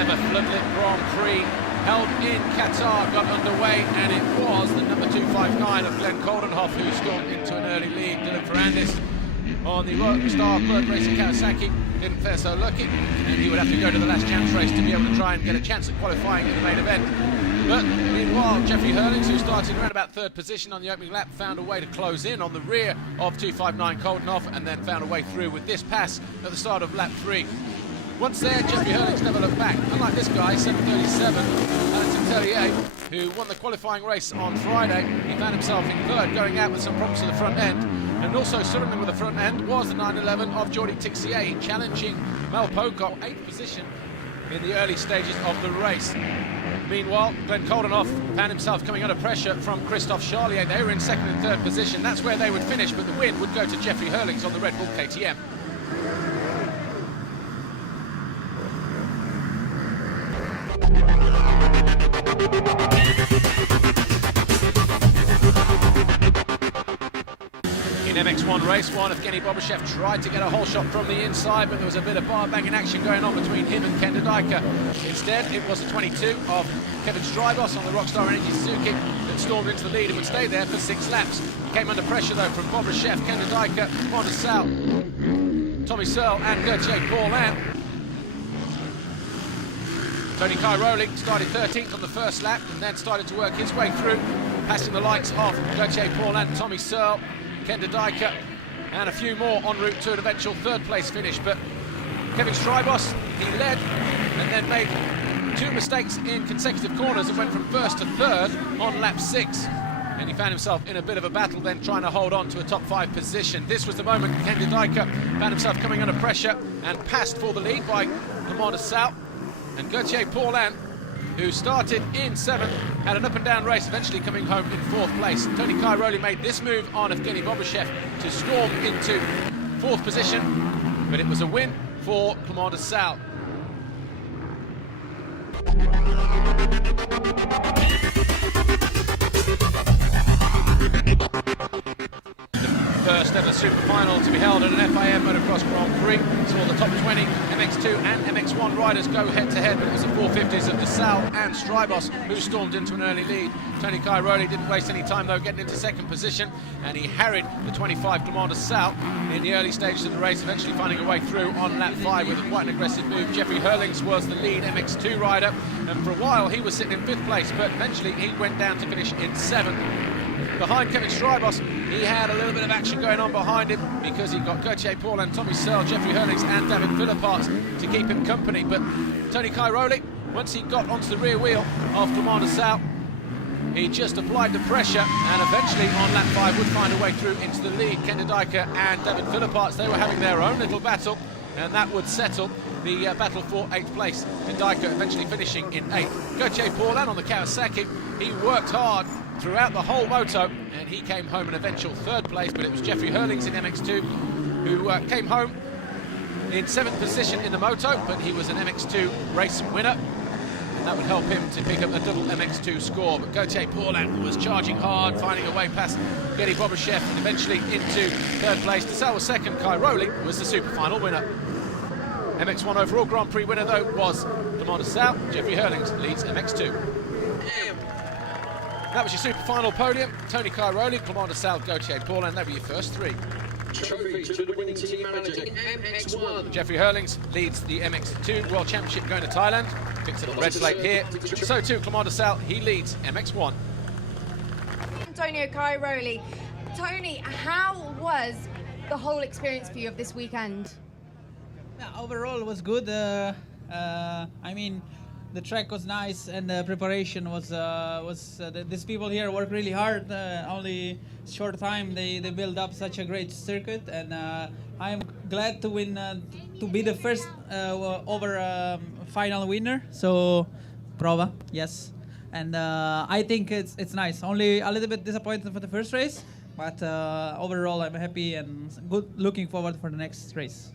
ever floodlit Grand Prix held in Qatar got underway, and it was the number 259 of Glenn Coldenhoff who stormed into an early lead. Dylan Ferrandis on the Rockstar Club Racing Kawasaki didn't fare so lucky, and he would have to go to the last chance race to be able to try and get a chance at qualifying in the main event. But meanwhile, Jeffrey Hurlings, who started around about third position on the opening lap, found a way to close in on the rear of 259 Coldenhoff, and then found a way through with this pass at the start of lap 3. Once there, Jeffrey Hurlings never looked back. Unlike this guy, 737, Valentin Tellier, who won the qualifying race on Friday, he found himself in third, going out with some problems to the front end. And also struggling with the front end was the 911 of Jordi Tixier, challenging Mel Pocock, 8th position in the early stages of the race. Meanwhile, Glenn Coldenhoff found himself coming under pressure from Christophe Charlier. They were in second and third position. That's where they would finish, but the win would go to Jeffrey Hurlings on the Red Bull KTM. In MX1 race 1, Evgeny Bobashev tried to get a hole shot from the inside, but there was a bit of bar-banging action going on between him and Ken Dodika. Instead, it was the 22 of Kevin Strybos on the Rockstar Energy Suzuki that stormed into the lead and would stay there for 6 laps. He came under pressure, though, from Bobashev, Ken Dodika, Losail, Tommy Searle and Gauthier Paulin. Tony Cairoli started 13th on the first lap and then started to work his way through, passing the likes of Gauthier Paulin, Tommy Searle, Ken Dodika, and a few more en route to an eventual third place finish. But Kevin Strybos, he led and then made 2 mistakes in consecutive corners and went from first to third on lap 6. And he found himself in a bit of a battle then trying to hold on to a top 5 position. This was the moment Ken Dodika found himself coming under pressure and passed for the lead by Losail. And Gauthier Paulin, who started in 7th, had an up-and-down race, eventually coming home in 4th place. Tony Cairoli made this move on Evgeny Bobashev to storm into 4th position, but it was a win for Losail. First ever super final to be held at an FIM Motocross Grand Prix. Saw the top 20 MX2 and MX1 riders go head-to-head, but it was the 450s of Losail and Strybos who stormed into an early lead. Tony Cairoli didn't waste any time, though, getting into 2nd position, and he harried the 25 Losail in the early stages of the race, eventually finding a way through on lap 5 with quite an aggressive move. Jeffrey Hurlings was the lead MX2 rider, and for a while he was sitting in 5th place, but eventually he went down to finish in 7th. Behind Kevin Strybos, he had a little bit of action going on behind him because he got Gauthier Paulin, Tommy Searle, Jeffrey Hurlings and David Philipparts to keep him company. But Tony Cairoli, once he got onto the rear wheel of Losail, he just applied the pressure and eventually on lap 5 would find a way through into the lead. Ken Dodika and David Philipparts, they were having their own little battle, and that would settle the battle for 8th place. Dodika eventually finishing in 8th. Gauthier Paulin on the Kawasaki, he worked hard throughout the whole Moto, and he came home in eventual 3rd place, but it was Jeffrey Hurlings in MX2 who came home in 7th position in the Moto, but he was an MX2 race winner, and that would help him to pick up a double MX2 score. But Gauthier Paulin was charging hard, finding a way past Evgeny Bobashev, and eventually into 3rd place. Losail was 2nd, Cairoli was the super final winner. MX1 overall Grand Prix winner, though, was Losail. Jeffrey Hurlings leads MX2. That was your super final podium. Tony Cairoli, Losail, Gauthier Paulin, they were your first 3. Trophy to the winning team manager in MX1. Jeffrey Hurlings leads the MX2 World Championship going to Thailand. Picks up the red plate here. So too, Losail, he leads MX1. Antonio Cairoli. Tony, how was the whole experience for you of this weekend? Yeah, overall it was good. I mean, the track was nice and the preparation was these people here work really hard. Only short time they build up such a great circuit, and I'm glad to win, to be the first final winner. So prova, yes, and I think it's nice. Only a little bit disappointed for the first race, but overall I'm happy and good. Looking forward for the next race.